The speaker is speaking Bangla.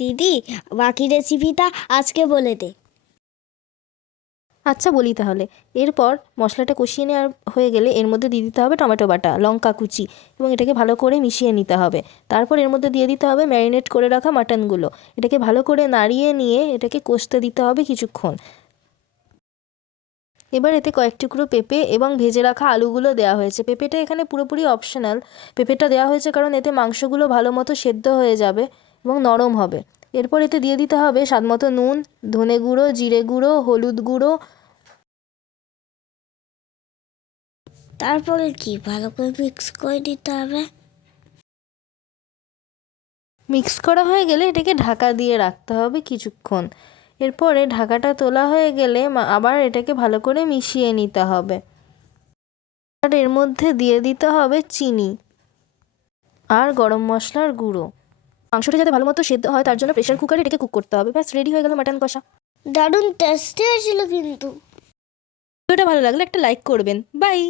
দিদি বাকি রেসিপিটা আজকে বলে দে। আচ্ছা বলি তাহলে। এরপর মশলাটা কষিয়ে নেওয়ার হয়ে গেলে এর মধ্যে দিয়ে দিতে হবে টমেটো বাটা, লঙ্কা কুচি এবং এটাকে ভালো করে মিশিয়ে নিতে হবে। তারপর এর মধ্যে দিয়ে দিতে হবে ম্যারিনেট করে রাখা মাটনগুলো। এটাকে ভালো করে নাড়িয়ে নিয়ে এটাকে কষতে দিতে হবে কিছুক্ষণ। এবার এতে কয়েক টুকরো পেঁপে এবং ভেজে রাখা আলুগুলো দেওয়া হয়েছে। পেঁপেটা এখানে পুরোপুরি অপশনাল। পেঁপেটা দেওয়া হয়েছে কারণ এতে মাংসগুলো ভালো মতো সেদ্ধ হয়ে যাবে এবং নরম হবে। এরপর এতে দিয়ে দিতে হবে স্বাদমতো নুন, ধনে গুঁড়ো, জিরে গুঁড়ো, হলুদ গুঁড়ো। তারপরে কি ভালো করে মিক্স করে দিতে হবে। মিক্স করা হয়ে গেলে এটাকে ঢাকা দিয়ে রাখতে হবে কিছুক্ষণ। এরপরে ঢাকাটা তোলা হয়ে গেলে আবার এটাকে ভালো করে মিশিয়ে নিতে হবে। আর এর মধ্যে দিয়ে দিতে হবে চিনি আর গরম মশলার গুঁড়ো। মাংসটা যাতে ভালো মতো সেদ্ধ হয় তার জন্য প্রেশার কুকারে এটাকে কুক করতে হবে। ব্যাস রেডি হয়ে গেল মাটন কষা। দারুণ টেস্টি হয়েছিল কিন্তু। ভিডিওটা ভালো লাগলে একটা লাইক করবেন। বাই।